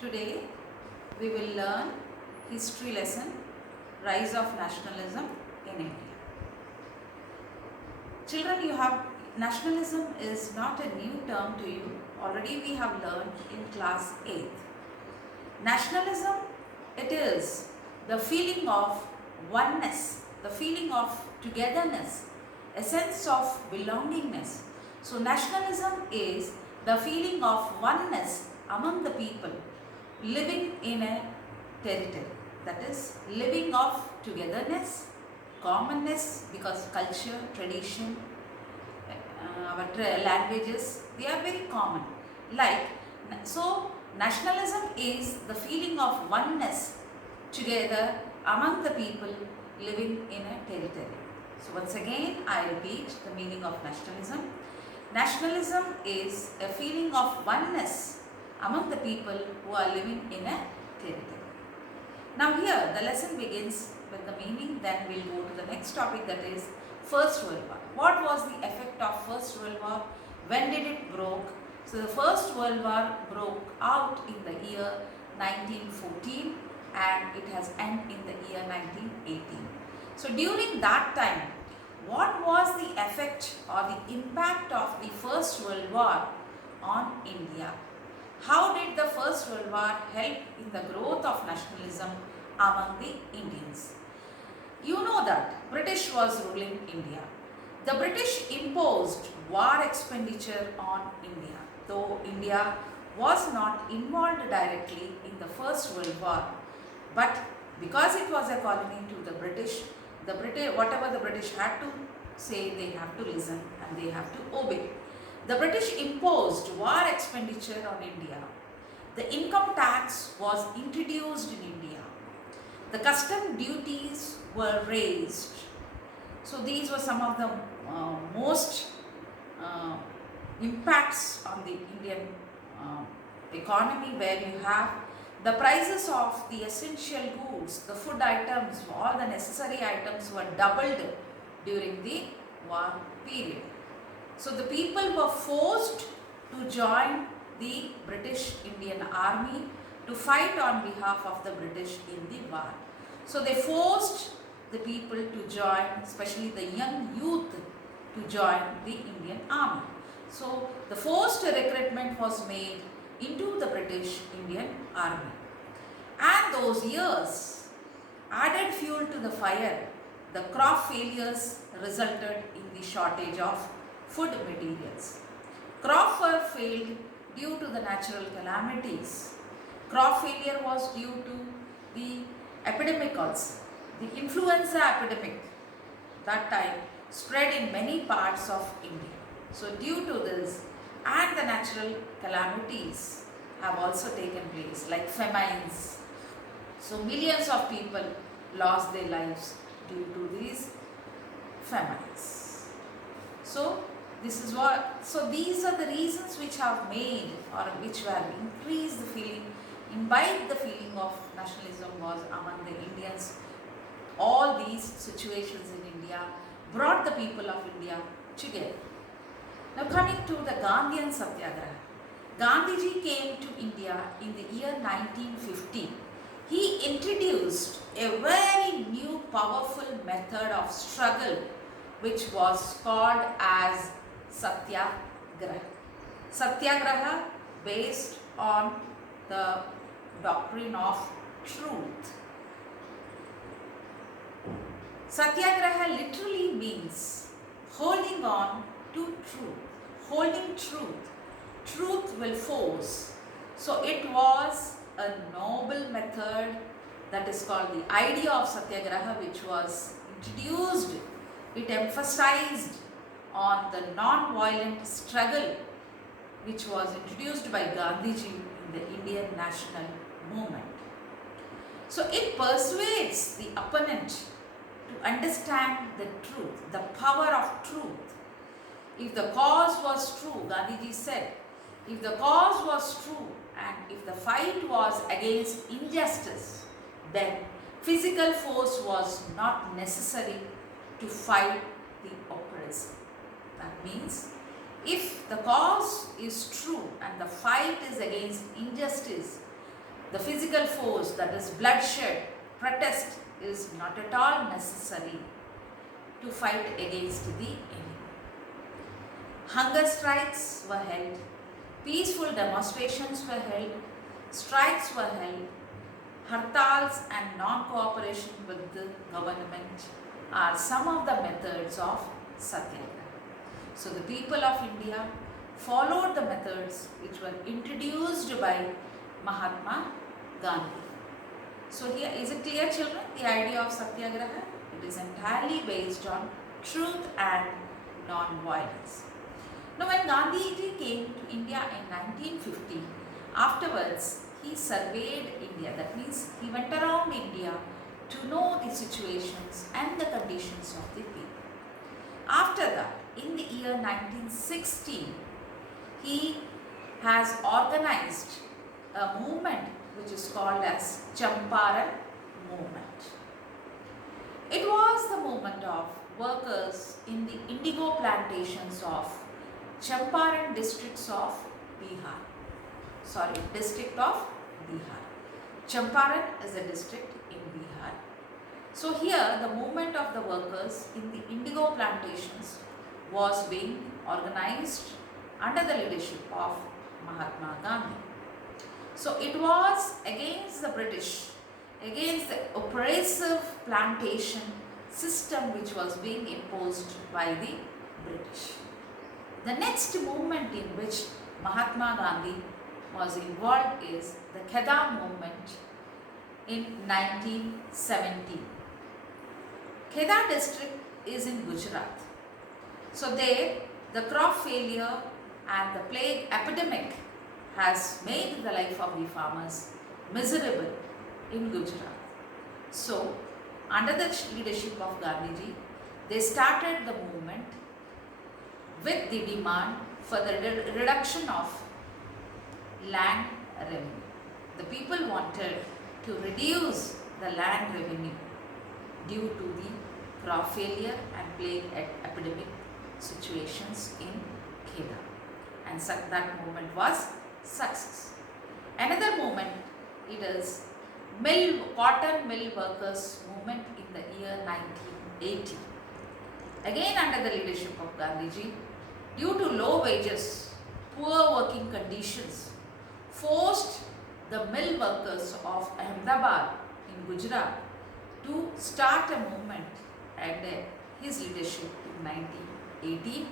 Today we will learn history lesson Rise of Nationalism in India. Children, nationalism is not a new term to you. Already we have learned in class 8th. Nationalism, it is the feeling of oneness, the feeling of togetherness, a sense of belongingness. So nationalism is the feeling of oneness among the people living in a territory. That is living of togetherness, commonness, because culture, tradition, our languages, they are very common. So nationalism is the feeling of oneness together among the people living in a territory. So once again I repeat the meaning of nationalism. Nationalism is a feeling of oneness among the people who are living in a territory. Now here the lesson begins with the meaning, then we'll go to the next topic, that is First World War. What was the effect of First World War? When did it broke? So the First World War broke out in the year 1914 and it has ended in the year 1918. So during that time, what was the effect or the impact of the First World War on India? How did the First World War help in the growth of nationalism among the Indians? You know that British was ruling India. The British imposed war expenditure on India, though India was not involved directly in the First World War. But because it was a colony to the British, whatever the British had to say, they have to listen and they have to obey. The British imposed war expenditure on India. The income tax was introduced in India. The custom duties were raised. So these were some of the most impacts on the Indian economy, where you have the prices of the essential goods, the food items, all the necessary items were doubled during the war period. So the people were forced to join the British Indian Army to fight on behalf of the British in the war. So they forced the people to join, especially the young youth, to join the Indian Army. So the forced recruitment was made into the British Indian Army. And those years added fuel to the fire. The crop failures resulted in the shortage of food materials. Crop were failed due to the natural calamities. Crop failure was due to the epidemic also. The influenza epidemic that time spread in many parts of India. So due to this and the natural calamities have also taken place, like famines. So millions of people lost their lives due to these famines. So these are the reasons which have made or which have increased the feeling, imbibed the feeling of nationalism was among the Indians. All these situations in India brought the people of India together. Now coming to the Gandhian Satyagraha. Gandhiji came to India in the year 1950. He introduced a very new powerful method of struggle which was called as Satyagraha. Satyagraha based on the doctrine of truth. Satyagraha literally means holding on to truth, holding truth. Truth will force. So it was a noble method, that is called the idea of Satyagraha, which was introduced. It emphasized on the non-violent struggle which was introduced by Gandhiji in the Indian national movement. So it persuades the opponent to understand the truth, the power of truth. If the cause was true, Gandhiji said, if the cause was true and if the fight was against injustice, then physical force was not necessary to fight the oppressor. That means if the cause is true and the fight is against injustice, The physical force, that is bloodshed, protest, is not at all necessary to fight against the enemy. Hunger strikes were held, peaceful demonstrations were held, strikes were held, hartals and non-cooperation with the government are some of the methods of satyagraha. So the people of India followed the methods which were introduced by Mahatma Gandhi. So here, is it clear, children, the idea of satyagraha? It is entirely based on truth and non-violence. Now when Gandhiji came to India in 1950, afterwards he surveyed India. That means he went around India to know the situations and the conditions of the people. After that, in the year 1960, he has organized a movement which is called as Champaran movement. It was the movement of workers in the indigo plantations of Champaran districts of Bihar. District of Bihar. Champaran is a district in Bihar. So here the movement of the workers in the indigo plantations was being organized under the leadership of Mahatma Gandhi. So it was against the British, against the oppressive plantation system which was being imposed by the British. The next movement in which Mahatma Gandhi was involved is the Kheda movement in 1970. Kheda district is in Gujarat. So there the crop failure and the plague epidemic has made the life of the farmers miserable in Gujarat. So under the leadership of Gandhiji, they started the movement with the demand for the reduction of land revenue. The people wanted to reduce the land revenue due to the crop failure and plague epidemic situations in Kheda, and that movement was success. Another movement, it is cotton mill workers movement in the year 1980. Again under the leadership of Gandhiji, due to low wages, poor working conditions, forced the mill workers of Ahmedabad in Gujarat to start a movement under his leadership in 1918,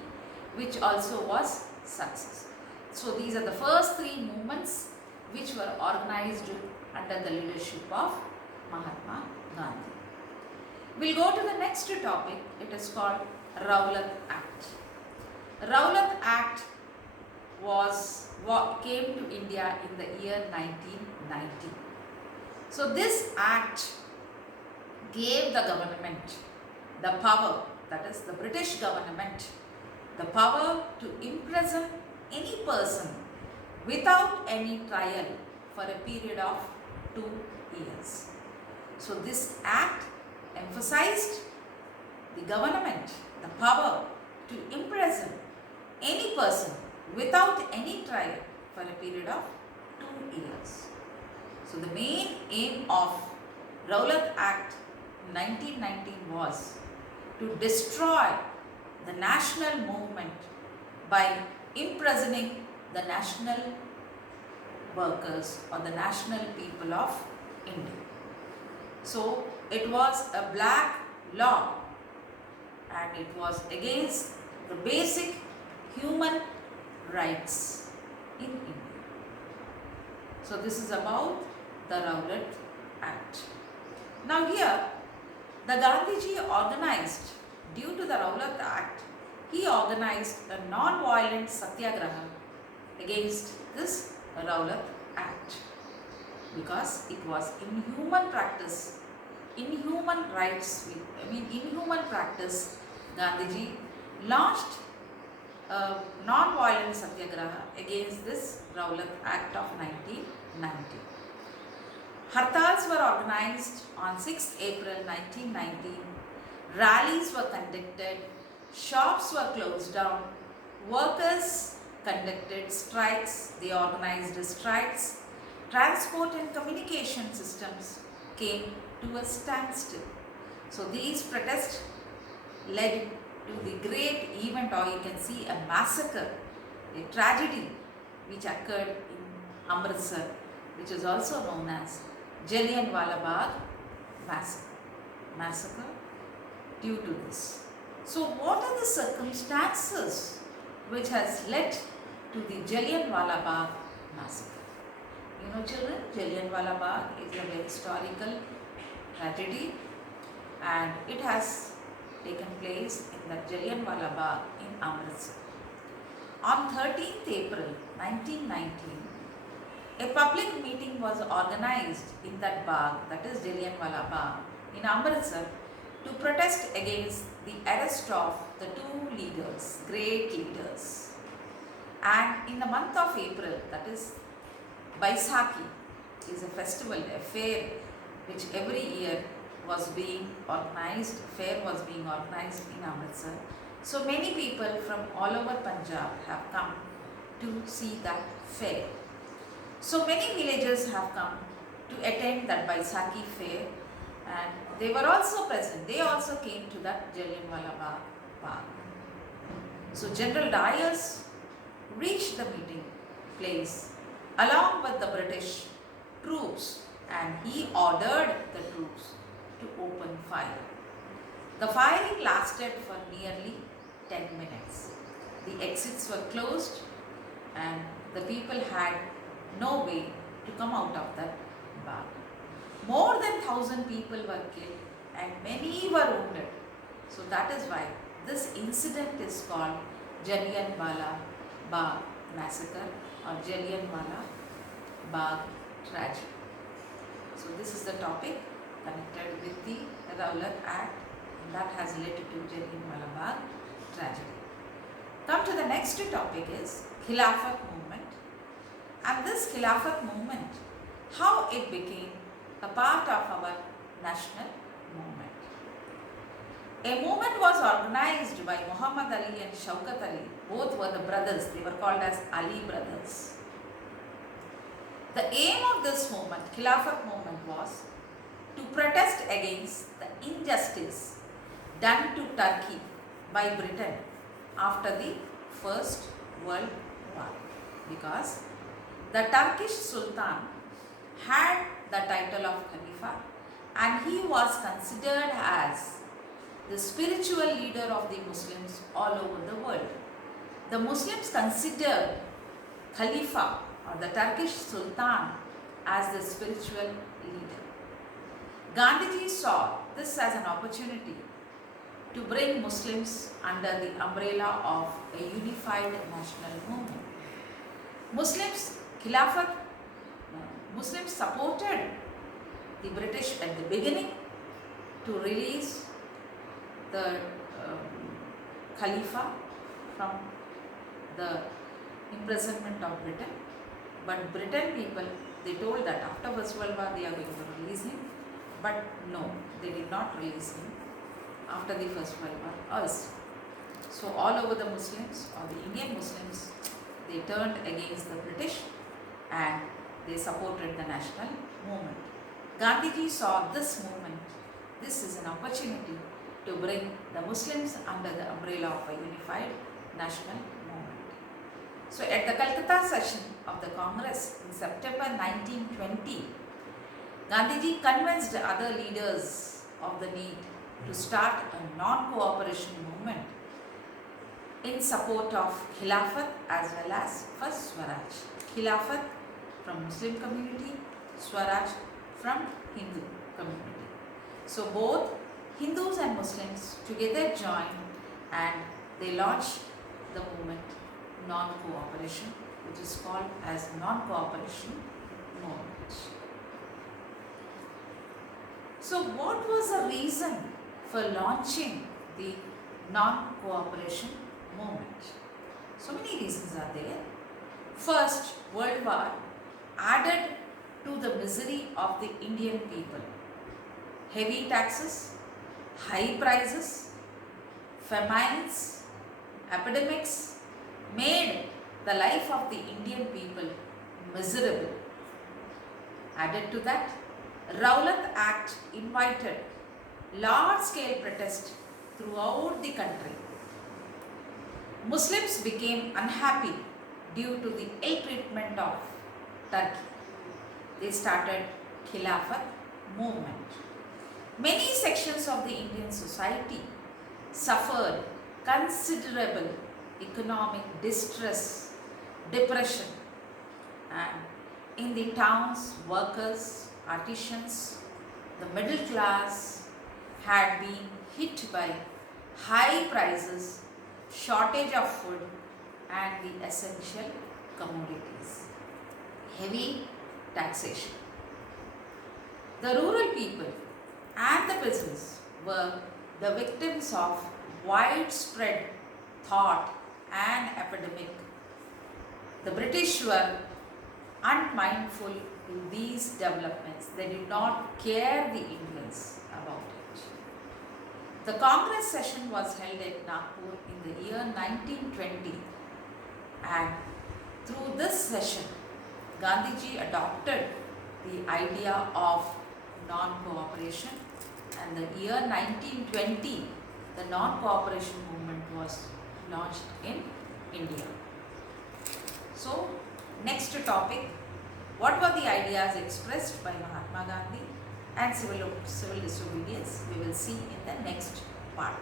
which also was success. So these are the first three movements which were organized under the leadership of Mahatma Gandhi. We'll go to the next topic. It is called Rowlatt Act. Rowlatt Act came to India in the year 1990. So this act gave the government the power, that is the British government, the power to imprison any person without any trial for a period of 2 years. So this act emphasized the government, the power to imprison any person without any trial for a period of 2 years. So the main aim of Rowlatt Act 1919 was to destroy the national movement by imprisoning the national workers or the national people of India. So it was a black law and it was against the basic human rights in India. So this is about the Rowlatt Act. Now here the Gandhiji organized, due to the Rowlatt Act, he organized a non-violent satyagraha against this Rowlatt Act because it was inhuman practice, inhuman rights, inhuman practice. Gandhiji launched a non-violent satyagraha against this Rowlatt Act of 1990. Hartals were organized on 6th April 1919. Rallies were conducted, shops were closed down, workers conducted strikes, they organized strikes, transport and communication systems came to a standstill. So these protests led to the great event, or you can see a massacre, a tragedy which occurred in Amritsar, which is also known as Jallianwala Bagh massacre due to this. So what are the circumstances which has led to the Jallianwala Bagh massacre? You know, children, Jallianwala Bagh is a very historical tragedy, and it has taken place in the Jallianwala Bagh in Amritsar. On 13th April 1919, a public meeting was organized in that Bagh, that is Jallianwala Bagh in Amritsar, to protest against the arrest of the two leaders, great leaders. And in the month of April, that is Baisakhi, is a festival, a fair which every year was being organized, fair was being organized in Amritsar. So many people from all over Punjab have come to see that fair. So many villagers have come to attend that Baisakhi fair, and they were also present. They also came to that Jallianwala Bagh. So General Dyers reached the meeting place along with the British troops, and he ordered the troops to open fire. The firing lasted for nearly 10 minutes. The exits were closed and the people had no way to come out of that bagh. More than 1,000 people were killed and many were wounded. So that is why this incident is called Jallianwala Bagh massacre or Jallianwala Bagh tragedy. So this is the topic connected with the Rowlatt Act, and that has led to Jallianwala Bagh tragedy. Come to the next topic is Khilafat movement, and this Khilafat movement, how it became a part of our national movement. A movement was organized by Muhammad Ali and Shaukat Ali. Both were the brothers. They were called as Ali brothers. The aim of this movement, Khilafat movement, was to protest against the injustice done to Turkey by Britain after the First World War, because the Turkish Sultan had the title of Khalifa and he was considered as the spiritual leader of the Muslims all over the world. The Muslims considered Khalifa or the Turkish Sultan as the spiritual leader. Gandhiji saw this as an opportunity to bring Muslims under the umbrella of a unified national movement. Muslims supported the British at the beginning to release the Khalifa from the imprisonment of Britain. But Britain people, they told that after First World War they are going to release him. But no, they did not release him after the First World War also. So all over the Muslims or the Indian Muslims, they turned against the British and they supported the national movement. Gandhiji saw this movement, this is an opportunity to bring the Muslims under the umbrella of a unified national movement. So at the Calcutta session of the Congress in September 1920, Gandhiji convinced other leaders of the need to start a non-cooperation movement in support of Khilafat as well as for Swaraj. Khilafat from Muslim community, Swaraj from Hindu community. So both Hindus and Muslims together joined and they launched the movement non-cooperation, which is called as non-cooperation movement. So what was the reason for launching the non-cooperation movement? So many reasons are there. First, World War added to the misery of the Indian people. Heavy taxes, high prices, famines, epidemics made the life of the Indian people miserable. Added to that, Rowlatt Act invited large-scale protest throughout the country. Muslims became unhappy due to the ill treatment of Turkey. They started Khilafat movement. Many sections of the Indian society suffered considerable economic distress, depression, and in the towns, workers, artisans, the middle class had been hit by high prices, shortage of food and the essential commodities, heavy taxation. The rural people and the peasants were the victims of widespread thought and epidemic. The British were unmindful in these developments. They did not care the Indians about it. The Congress session was held at Nagpur in the year 1920, and through this session, Gandhiji adopted the idea of non-cooperation, and the year 1920, the non-cooperation movement was launched in India. So, next topic, what were the ideas expressed by Mahatma Gandhi and civil disobedience? We will see in the next part.